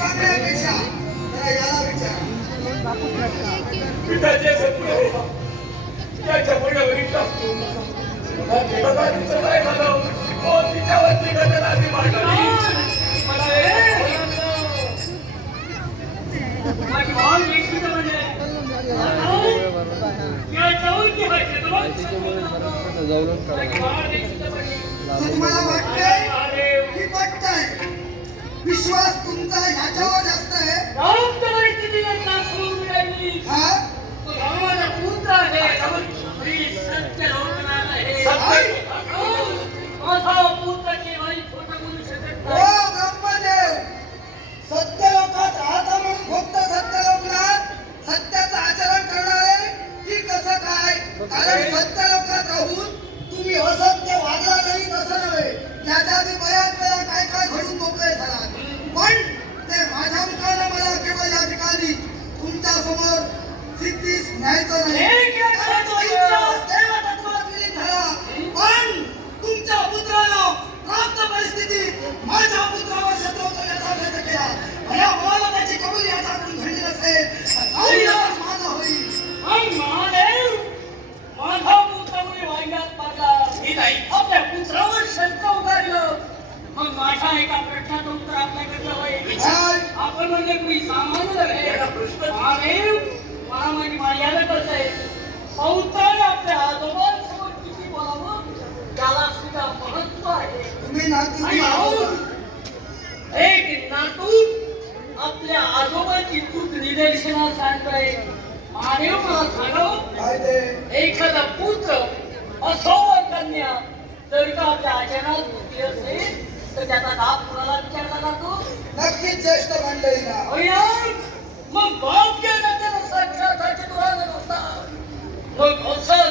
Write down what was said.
सांगण्यापेक्षा जरा याला विचारा. पित्याचे सत्पुरुष त्याच्या पुढे बघितलं तिचं काय झालं हो तिच्यावरती गजराची मांडली मला माझी भाव देखील म्हणजे या जाऊन की व्हायचे तुम्हाला वाटतंय की पटतंय विश्वास तुमचा ह्याच्यावर जास्त आहे परिस्थितीला सोडून मिळाली हा भावाला पुत्र आहे सत्य लोकनाथ आहे माझा पुत्र केव्हाही खोटं बोलू शकत ओ नाही ब्रह्मदेव सत्य लोकात राहता म्हणून फक्त सत्य लोकनाथ सत्याचं आचरण करणारे की कसं काय कारण सत्य लोकात राहून तुम्ही असत्य वागला नाही तसं नव्हे याच्या आधी बऱ्याच वेळा काय काय घडून मोकळे झाला पण ते माझ्या मुखानं मला केवळ या ठिकाणी तुमच्या समोर सिद्धीस न्यायचं नाही कारण तो इतिहास देवतत्वात विलीन झाला पण तुमच्या पुत्रानं प्राप्त परिस्थितीत माझ्या पुत्रावर शत्रू करण्याचा प्रयत्न केला या मुलाला त्याची कबुली याच्याकडून घडली नसेल तर नाईलाज माझा होईल आणि महादेव माझा पुत्र मुली वांग्यात पडला ही नाही आपल्या पुत्रावर शंका उगारलं मग माझ्या एका प्रश्नाचं उत्तर आपल्याकडे होईल काय? आपण म्हणजे कोणी सामान्य आहे याला प्रश्न महादेव महामानी मर्यादा करताय पौत्राने आपल्या आजोबांसोबत किती बोलावं त्याला सुद्धा महत्व आहे तुम्ही नाती आणि भाऊ, एक नातू आपल्या आजोबाची चूक निदर्शनास आणतोय महादेव मला सांगावं काय ते एखादा पुत्र असो वा कन्या जर का आपल्या आचरणात चुकी असेल तर त्याचा लाभ कुणाला विचारला जातो नक्कीच ज्येष्ठ मंडळीला अय्या, मग बाप के नात्यानं साक्षात तुला नसतात मग असं